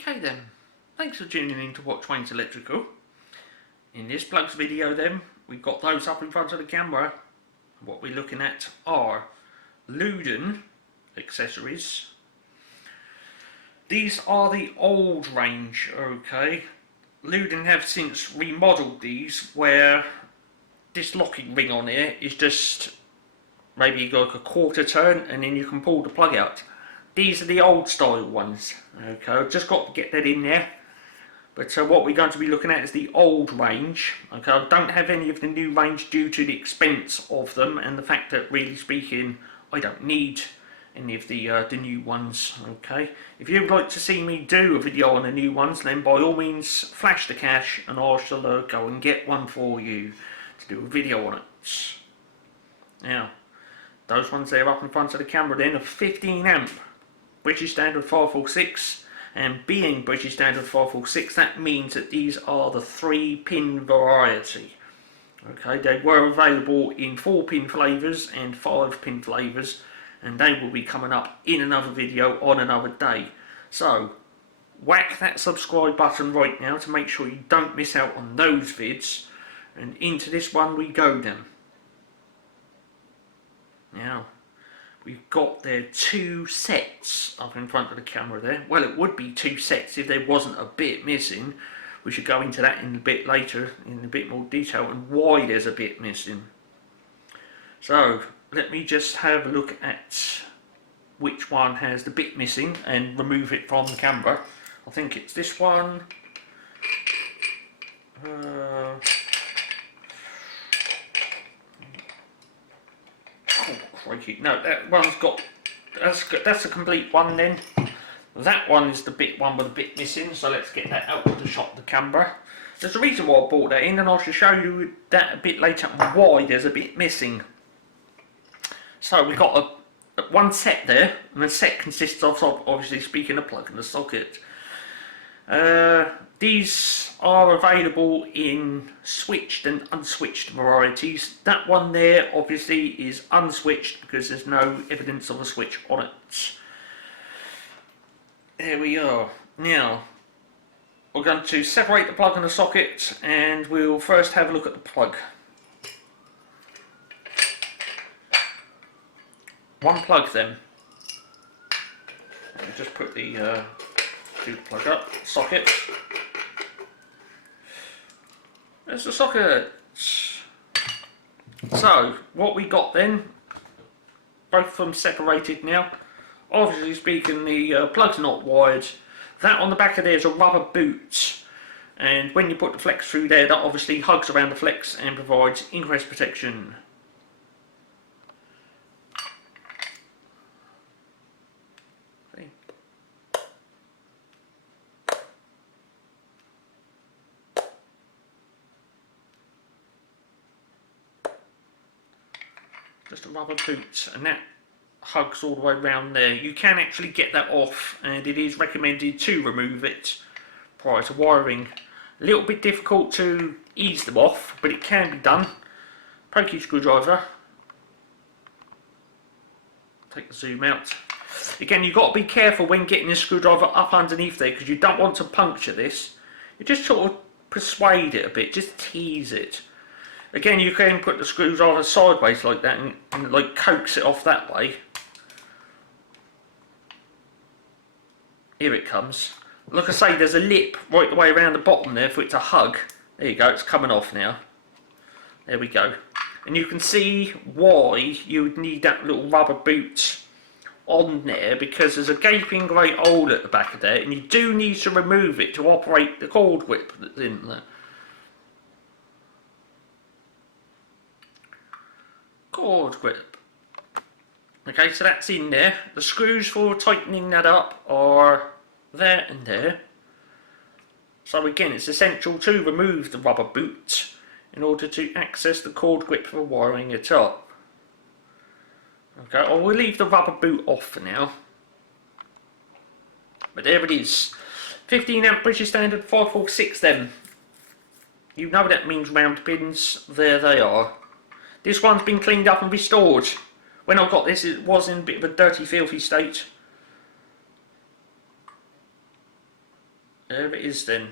Okay then, thanks for tuning in to Watch Wayne's Electrical. In this plugs video then, we've got those up in front of the camera. What we're looking at are Lewden accessories. These are the old range, okay. Lewden have since remodelled these where this locking ring on here is just maybe like a quarter turn and then you can pull the plug out. These are the old style ones, okay. I've just got to get that in there. But what we're going to be looking at is the old range. Okay, I don't have any of the new range due to the expense of them and the fact that, really speaking, I don't need any of the new ones. Okay, if you'd like to see me do a video on the new ones, then by all means flash the cash and I shall go and get one for you to do a video on it. Now, those ones there up in front of the camera then are 15 amp British Standard 546. And being British Standard 546, that means that these are the 3-pin variety. Okay, they were available in 4-pin flavours and 5-pin flavours, and they will be coming up in another video on another day. So, whack that subscribe button right now to make sure you don't miss out on those vids. And into this one we go then. Now, we've got there 2 sets up in front of the camera there. Well, it would be 2 sets if there wasn't a bit missing. We should go into that in a bit later, in a bit more detail, and why there's a bit missing. So, let me just have a look at which one has the bit missing and remove it from the camera. I think it's this one. No, that one's got, that's a complete one then. That one is the one with a bit missing, so let's get that out of the shot of the camera. There's a reason why I brought that in, and I shall show you that a bit later why there's a bit missing. So we've got one set there, and the set consists of, obviously speaking, a plug and a socket. These are available in switched and unswitched varieties. That one there obviously is unswitched because there's no evidence of a switch on it. There we are. Now, we're going to separate the plug and the socket, and we'll first have a look at the plug. One plug then. Let me just put the plug up, socket. There's the socket. So, what we got then, both of them separated now. Obviously speaking, the plug's not wired. That on the back of there is a rubber boot. And when you put the flex through there, that obviously hugs around the flex and provides ingress protection. Just a rubber boot, and that hugs all the way around there. You can actually get that off, and it is recommended to remove it prior to wiring. A little bit difficult to ease them off, but it can be done. Pokey screwdriver. Take the zoom out. Again, you've got to be careful when getting the screwdriver up underneath there, because you don't want to puncture this. You just sort of persuade it a bit, just tease it. Again, you can put the screwdriver sideways like that and like coax it off that way. Here it comes. Like I say, there's a lip right the way around the bottom there for it to hug. There you go, it's coming off now. There we go. And you can see why you would need that little rubber boot on there, because there's a gaping great hole at the back of there, and you do need to remove it to operate the cord whip that's in there. Cord grip. Okay, so that's in there. The screws for tightening that up are there and there. So again, it's essential to remove the rubber boot in order to access the cord grip for wiring it up. Okay, I will leave the rubber boot off for now. But there it is. 15 amp British Standard 546 then. You know that means round pins. There they are. This one's been cleaned up and restored. When I got this, it was in a bit of a dirty, filthy state. There it is then.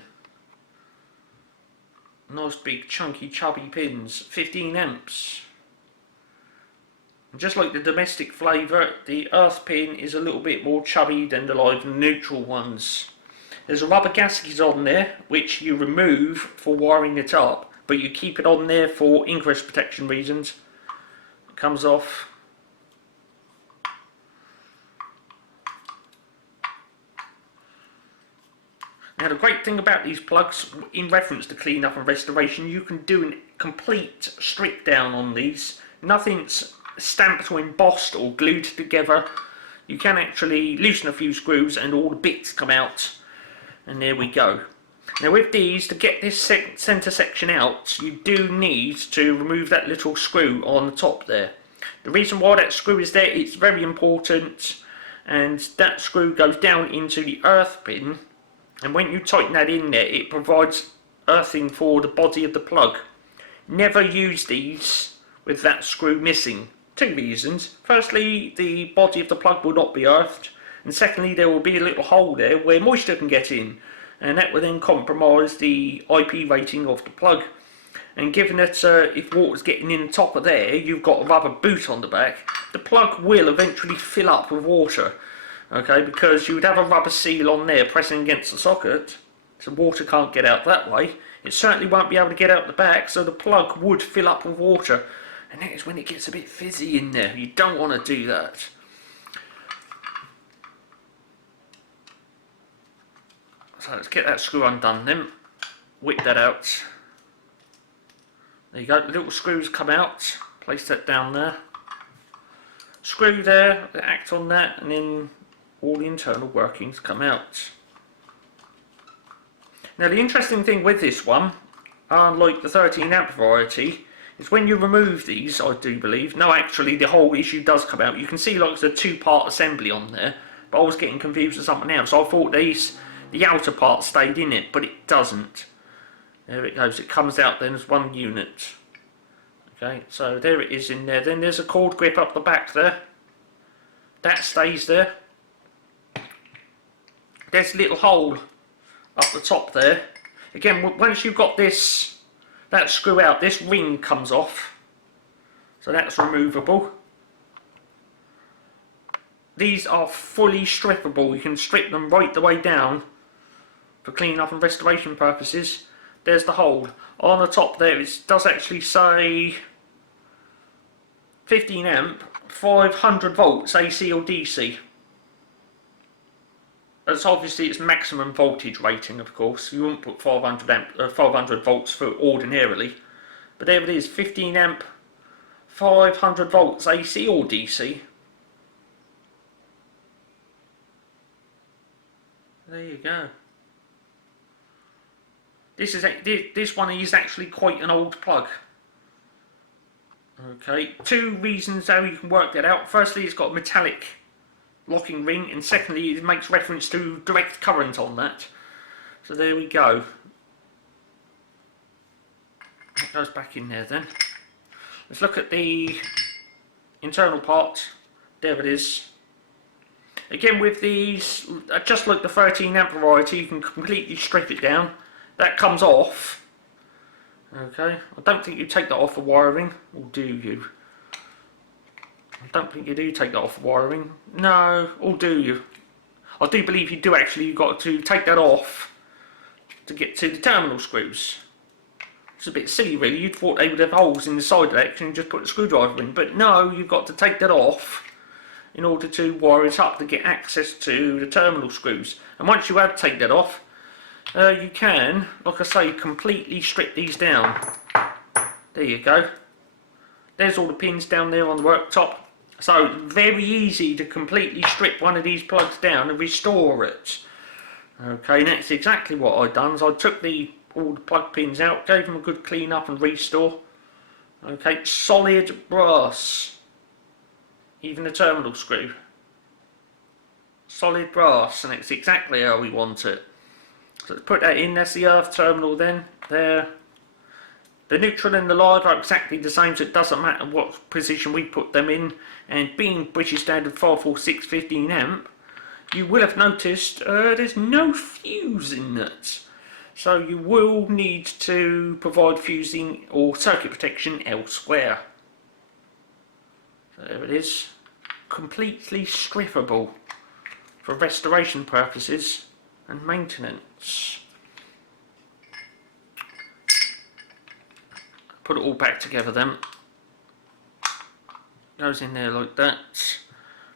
Nice big chunky chubby pins, 15 amps. And just like the domestic flavour, the earth pin is a little bit more chubby than the live and neutral ones. There's a rubber gasket on there which you remove for wiring it up, but you keep it on there for ingress protection reasons. It comes off. Now the great thing about these plugs, in reference to clean-up and restoration, you can do a complete strip down on these. Nothing's stamped or embossed or glued together. You can actually loosen a few screws and all the bits come out. And there we go. Now with these, to get this centre section out, you do need to remove that little screw on the top there. The reason why that screw is there, it's very important, and that screw goes down into the earth pin. And when you tighten that in there, it provides earthing for the body of the plug. Never use these with that screw missing. Two reasons. Firstly, the body of the plug will not be earthed. And secondly, there will be a little hole there where moisture can get in. And that will then compromise the IP rating of the plug. And given that if water's getting in the top of there, you've got a rubber boot on the back, the plug will eventually fill up with water. Okay, because you would have a rubber seal on there pressing against the socket, so water can't get out that way. It certainly won't be able to get out the back, so the plug would fill up with water, and that is when it gets a bit fizzy in there. You don't want to do that. So let's get that screw undone then. Whip that out. There you go, the little screws come out. Place that down there. Screw there, act on that, and then all the internal workings come out. Now the interesting thing with this one, unlike the 13 amp variety, is when you remove these, I do believe, no actually the whole issue does come out. You can see like there's a two-part assembly on there, but I was getting confused with something else. I thought the outer part stayed in it, but it doesn't. There it goes, it comes out then as one unit. Okay, so there it is in there. Then there's a cord grip up the back there. That stays there. There's a little hole up the top there. Again, once you've got that screw out, this ring comes off. So that's removable. These are fully strippable. You can strip them right the way down for clean-up and restoration purposes. There's the hole. On the top there, it does actually say 15 amp, 500 volts AC or DC. That's obviously its maximum voltage rating, of course. You wouldn't put 500 volts for ordinarily. But there it is, 15 amp, 500 volts AC or DC. There you go. This one is actually quite an old plug. Okay, two reasons how you can work that out. Firstly, it's got a metallic locking ring, and secondly, it makes reference to direct current on that. So there we go. That goes back in there then. Let's look at the internal part. There it is. Again, with these, just like the 13 amp variety, you can completely strip it down. That comes off. Okay, I don't think you take that off for wiring, or do you? I don't think you do take that off for wiring. No, or do you? I do believe you do actually. You've got to take that off to get to the terminal screws. It's a bit silly really. You'd thought they would have holes in the side of that and just put the screwdriver in, but no, you've got to take that off in order to wire it up to get access to the terminal screws. And once you have taken that off, you can, like I say, completely strip these down. There you go. There's all the pins down there on the worktop. So very easy to completely strip one of these plugs down and restore it. Okay, and that's exactly what I've done. So I took all the plug pins out, gave them a good clean up and restore. Okay, solid brass. Even the terminal screw. Solid brass, and it's exactly how we want it. So let's put that in. That's the earth terminal then. There. The neutral and the live are exactly the same, so it doesn't matter what position we put them in. And being British Standard 546 15 amp, you will have noticed there's no fuse in it. So you will need to provide fusing or circuit protection elsewhere. So there it is. Completely strippable for restoration purposes and maintenance. Put it all back together then. Goes in there like that.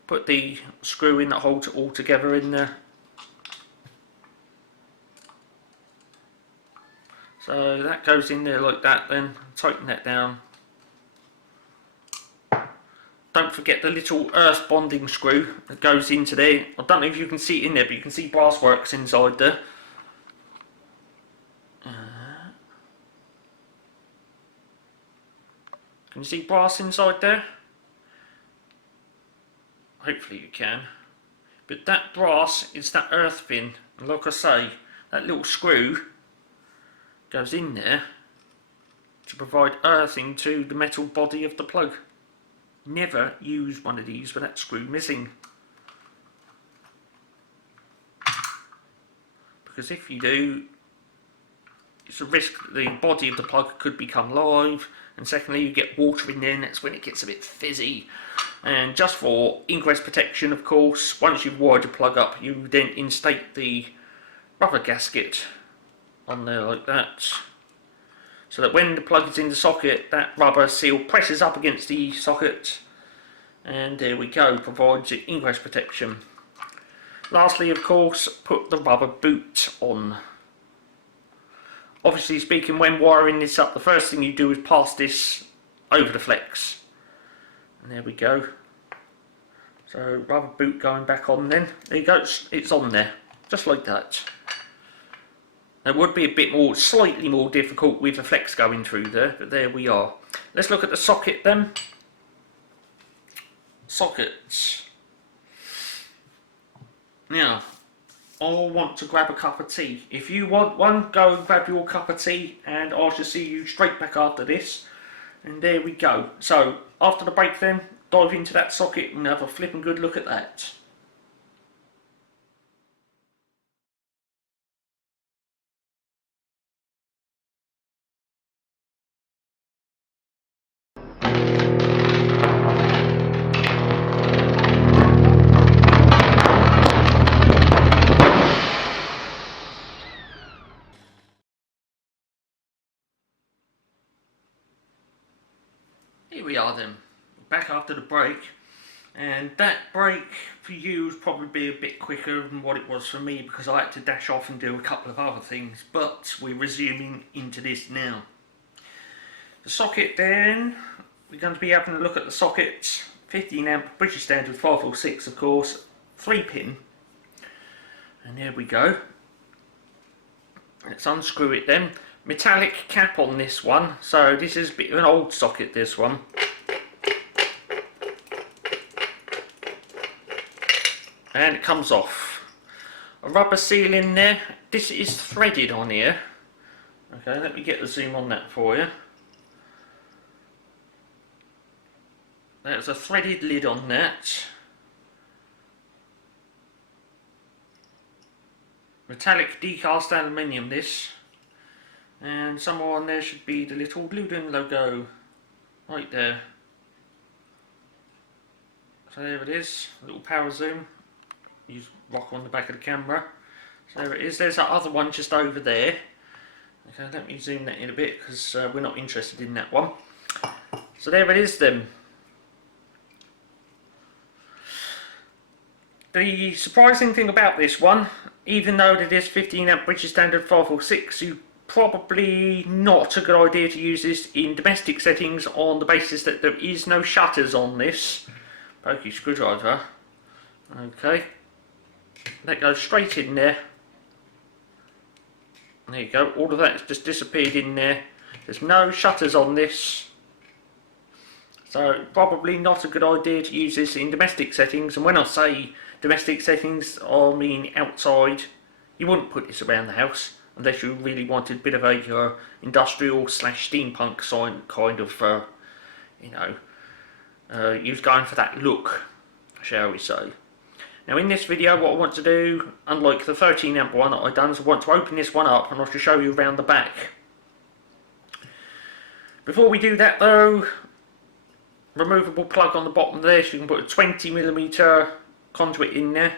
Put the screw in that holds it all together in there. So that goes in there like that then. Tighten that down. Don't forget the little earth bonding screw that goes into there. I don't know if you can see it in there, but you can see brass works inside there. Can you see brass inside there? Hopefully you can. But that brass is that earth pin. And like I say, that little screw goes in there to provide earthing to the metal body of the plug. Never use one of these with that screw missing. Because if you do, it's a risk that the body of the plug could become live, and secondly you get water in there and that's when it gets a bit fizzy. And just for ingress protection, of course, once you've wired your plug up, you then instate the rubber gasket on there like that, so that when the plug is in the socket, that rubber seal presses up against the socket, and there we go, provides ingress protection. Lastly, of course, put the rubber boot on. Obviously speaking, when wiring this up, the first thing you do is pass this over the flex. And there we go. So rubber boot going back on then. There you go, it's on there, just like that. It would be a bit more, slightly more difficult with the flex going through there, but there we are. Let's look at the socket then. Sockets. Now, I'll want to grab a cup of tea. If you want one, go and grab your cup of tea, and I shall see you straight back after this. And there we go. So, after the break then, dive into that socket and have a flipping good look at that. Here we are then, back after the break, and that break for you will probably be a bit quicker than what it was for me because I had to dash off and do a couple of other things, but we're resuming into this now. The socket then, we're going to be having a look at the socket, 15 amp British standard 506 of course, 3 pin, and there we go. Let's unscrew it then. Metallic cap on this one, so this is a bit of an old socket, this one. And it comes off. A rubber seal in there. This is threaded on here. Okay, let me get the zoom on that for you. There's a threaded lid on that. Metallic decast aluminium this. And somewhere on there should be the little Lewden logo, right there. So there it is, a little power zoom. Use rock on the back of the camera. So there it is, there's that other one just over there. Okay, let me zoom that in a bit because we're not interested in that one. So there it is then. The surprising thing about this one, even though it is 15 amp British standard 506, you probably not a good idea to use this in domestic settings on the basis that there is no shutters on this. Pokey screwdriver. Okay. That goes straight in there. There you go, all of that's just disappeared in there. There's no shutters on this. So probably not a good idea to use this in domestic settings, and when I say domestic settings I mean outside. You wouldn't put this around the house unless you really wanted a bit of a industrial / steampunk kind of, you know, you was going for that look, shall we say. Now in this video what I want to do, unlike the 13 amp one that I've done, is I want to open this one up and I shall show you around the back. Before we do that though, removable plug on the bottom there, so you can put a 20mm conduit in there.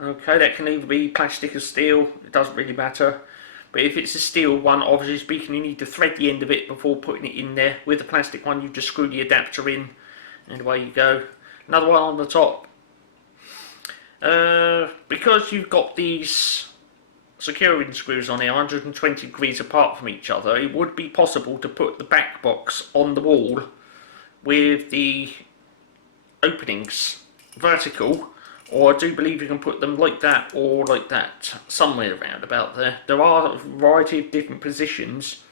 Okay, that can either be plastic or steel, it doesn't really matter. But if it's a steel one, obviously speaking, you need to thread the end of it before putting it in there. With the plastic one, you just screw the adapter in and away you go. Another one on the top. Because you've got these securing screws on here 120 degrees apart from each other, it would be possible to put the back box on the wall with the openings vertical, or I do believe you can put them like that or like that, somewhere around about there. There are a variety of different positions.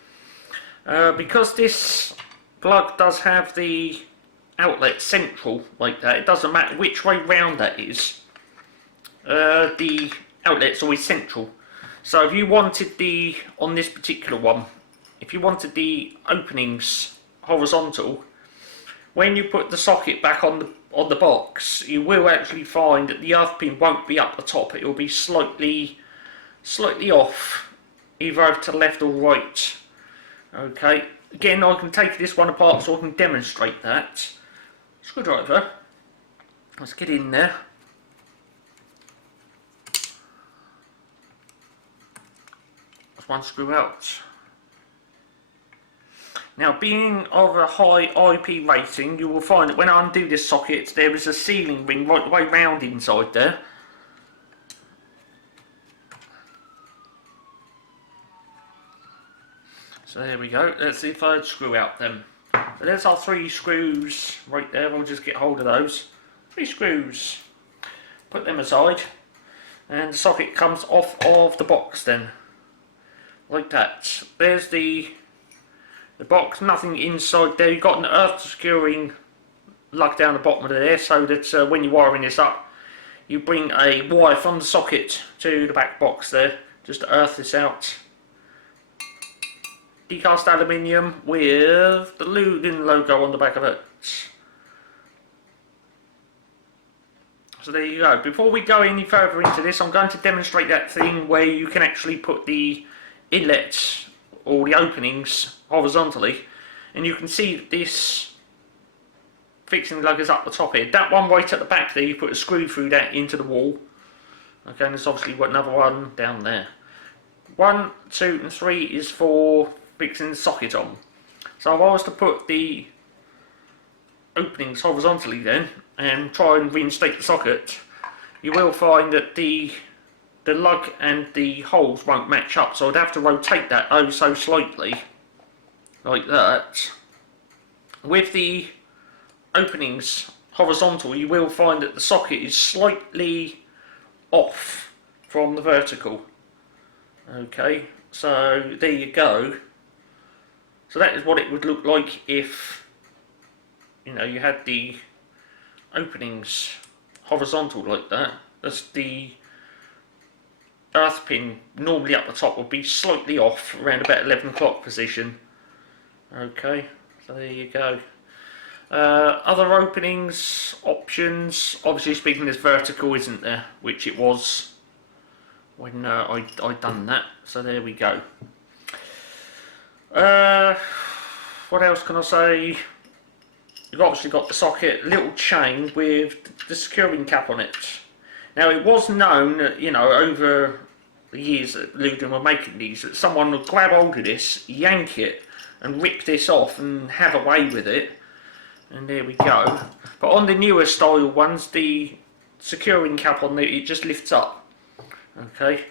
Because this plug does have the outlet central like that, it doesn't matter which way round that is, the outlet's always central. So if you wanted the, on this particular one, if you wanted the openings horizontal, when you put the socket back on the box, you will actually find that the earth pin won't be up the top. It will be slightly off, either to the left or right. Okay. Again, I can take this one apart so I can demonstrate that. Screwdriver. Let's get in there. That's one screw out. Now, being of a high IP rating, you will find that when I undo this socket, there is a sealing ring right the way round inside there. So there we go. That's the third screw out then. So there's our 3 screws right there. We'll just get hold of those. 3 screws. Put them aside. And the socket comes off of the box then. Like that. There's the box, nothing inside there. You've got an earth securing lug down the bottom of there, so that when you're wiring this up, you bring a wire from the socket to the back box there, just to earth this out. Decast aluminium with the Lewden logo on the back of it. So there you go. Before we go any further into this, I'm going to demonstrate that thing where you can actually put the inlets or the openings horizontally, and you can see that this fixing lug is up the top here. That one right at the back there, you put a screw through that into the wall. Okay, and there's obviously another one down there. 1, 2 and 3 is for fixing the socket on. So if I was to put the openings horizontally then and try and reinstate the socket, you will find that the lug and the holes won't match up, so I'd have to rotate that oh so slightly, like that. With the openings horizontal, you will find that the socket is slightly off from the vertical. Okay, so there you go. So that is what it would look like if, you know, you had the openings horizontal like that. That's the earth pin normally up the top will be slightly off around about 11 o'clock position. Okay, so there you go. Other openings, options, obviously speaking, there's vertical, isn't there, which it was when I done that, so there we go. What else can I say? You've obviously got the socket, little chain with the securing cap on it. Now, it was known, you know, over the years that Lewden were making these, that someone would grab hold of this, yank it, and rip this off and have a way with it. And there we go. But on the newer style ones, the securing cap on there, it just lifts up. Okay,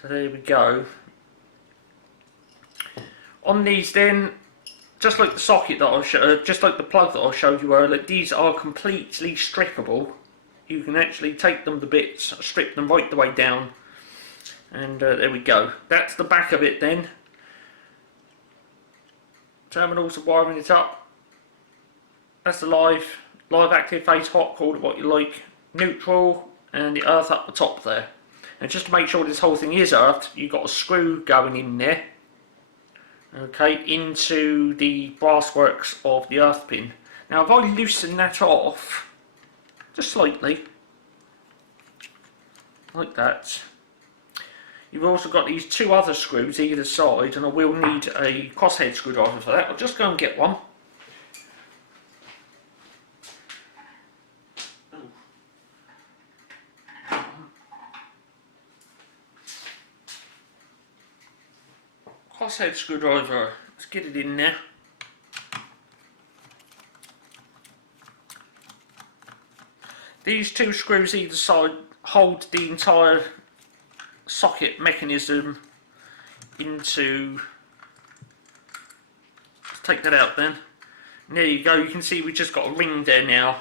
so there we go. On these then, just like the socket that I showed, just like the plug that I showed you earlier, these are completely strippable. You can actually take them to bits, strip them right the way down, and there we go. That's the back of it then. Terminals are wiring it up. That's the live active phase, hot, call it what you like, neutral, and the earth up the top there. And just to make sure this whole thing is earthed, you've got a screw going in there, okay, into the brass works of the earth pin. Now if I loosen that off, just slightly, like that. You've also got these two other screws either side, and I will need a crosshead screwdriver for that. I'll just go and get one. Crosshead screwdriver, let's get it in there. These two screws either side hold the entire socket mechanism into, let's take that out then. And there you go, you can see we've just got a ring there now.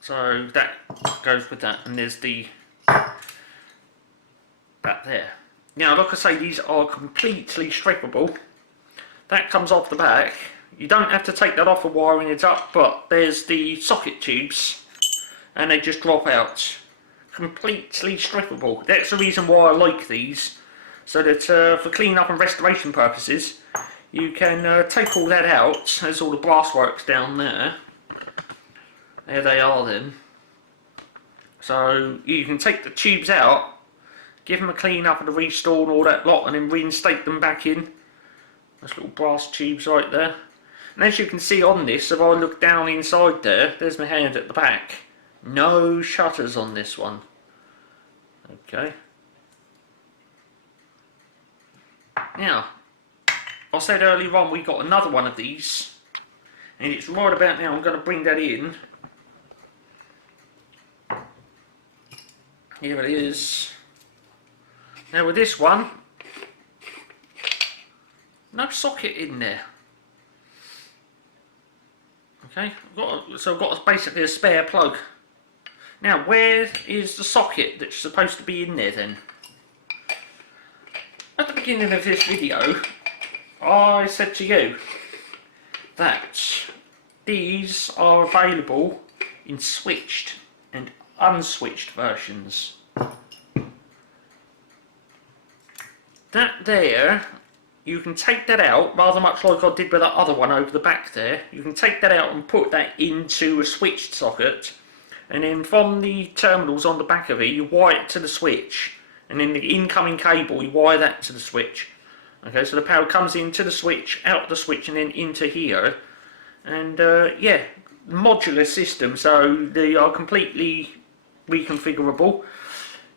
So that goes with that, and there's the, that there. Now, like I say, these are completely strippable. That comes off the back. You don't have to take that off for wiring it up, but there's the socket tubes, and they just drop out. Completely strippable. That's the reason why I like these, so that for clean up and restoration purposes, you can take all that out. There's all the brass works down there. There they are then. So you can take the tubes out, give them a clean up and a restore and all that lot, and then reinstate them back in. Those little brass tubes right there. And as you can see on this, if I look down inside there, there's my hand at the back. No shutters on this one. Okay. Now, I said earlier on we got another one of these, and it's right about now I'm going to bring that in. Here it is. Now with this one, no socket in there. Okay, so I've got basically a spare plug. Now where is the socket that's supposed to be in there then? At the beginning of this video, I said to you that these are available in switched and unswitched versions. That there, you can take that out, rather much like I did with that other one over the back there. You can take that out and put that into a switched socket, and then from the terminals on the back of it, you wire it to the switch, and then the incoming cable, you wire that to the switch. Okay, so the power comes into the switch, out the switch, and then into here. And yeah, modular system, so they are completely reconfigurable.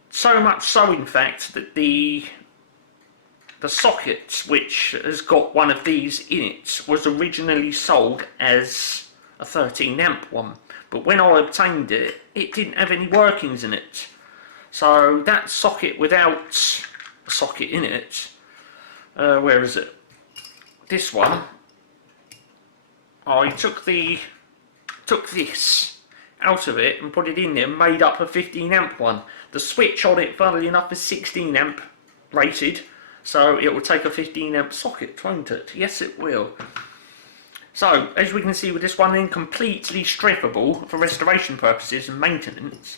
So much so, in fact, that the socket, which has got one of these in it, was originally sold as a 13 amp one, but when I obtained it, it didn't have any workings in it. So that socket without a socket in it, where is it? This one, I took this out of it and put it in there, made up a 15 amp one. The switch on it, funnily enough, is 16 amp rated. So it will take a 15 amp socket, won't it? Yes, it will. So, as we can see with this one then, completely strippable for restoration purposes and maintenance.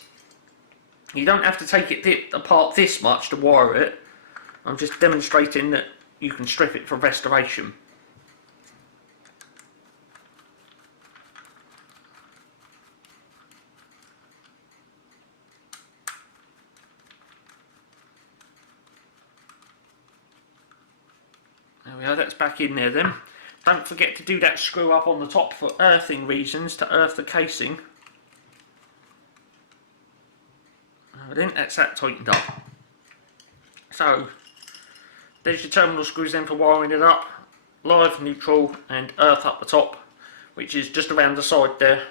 You don't have to take it apart this much to wire it. I'm just demonstrating that you can strip it for restoration. There we are, that's back in there then. Don't forget to do that screw up on the top for earthing reasons, to earth the casing. Then that's that tightened up. So, there's your terminal screws then for wiring it up. Live, neutral, and earth up the top, which is just around the side there.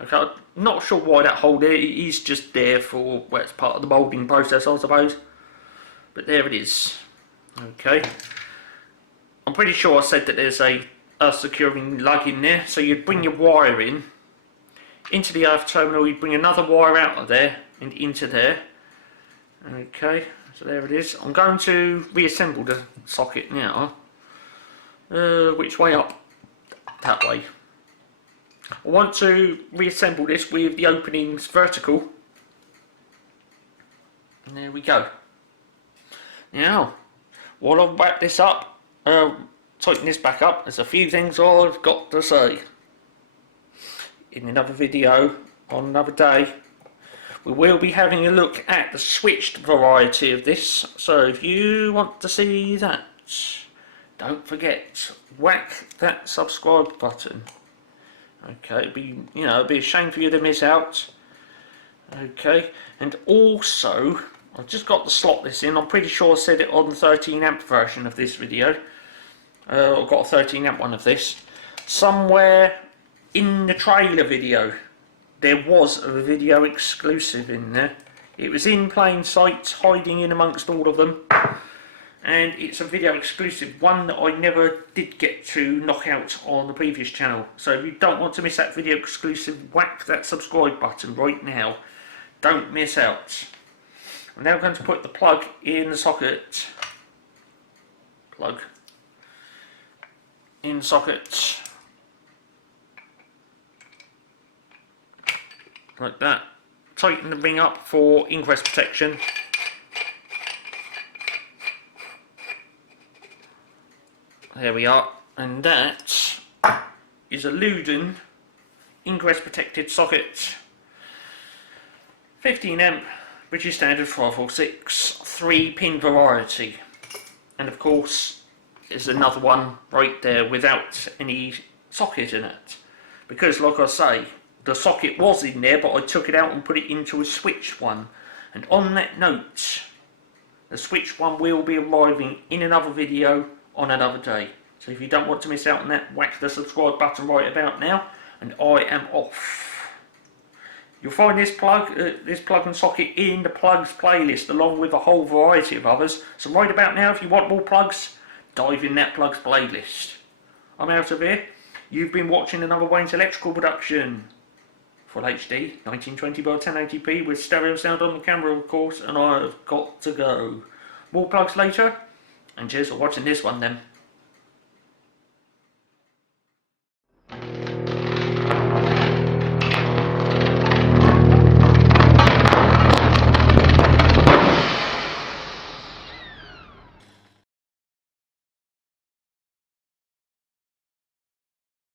Okay, I'm not sure why that hole there, it is just there for, well, it's part of the moulding process, I suppose. But there it is. Okay. I'm pretty sure I said that there's a earth securing lug in there, so you'd bring your wire in, into the earth terminal, you'd bring another wire out of there, and into there. Okay, so there it is. I'm going to reassemble the socket now. Which way up? That way. I want to reassemble this with the openings vertical. And there we go. Now, while I wrap this up, tighten this back up, there's a few things I've got to say. In another video, on another day, we will be having a look at the switched variety of this. So if you want to see that, don't forget, whack that subscribe button. Okay, it'd be a shame for you to miss out. Okay, and also, I've just got to slot this in. I'm pretty sure I said it on the 13 amp version of this video. I've got a 13 amp one of this. Somewhere in the trailer video, there was a video exclusive in there. It was in plain sight, hiding in amongst all of them. And it's a video exclusive, one that I never did get to knock out on the previous channel. So if you don't want to miss that video exclusive, whack that subscribe button right now. Don't miss out. I'm now going to put the plug in the socket. Plug in socket. Like that. Tighten the ring up for ingress protection. There we are, and that is a Lewden ingress protected socket. 15 amp, British standard 546, 3-pin variety. And of course, there's another one right there without any socket in it. Because like I say, the socket was in there, but I took it out and put it into a switched one. And on that note, the switched one will be arriving in another video on another day. So if you don't want to miss out on that, whack the subscribe button right about now, and I am off. You'll find this plug and socket in the plugs playlist, along with a whole variety of others. So right about now, if you want more plugs, dive in that plugs playlist. I'm out of here. You've been watching another Wayne's Electrical production. Full HD, 1920 by 1080p with stereo sound on the camera, of course, and I've got to go. More plugs later. And cheers for watching this one then.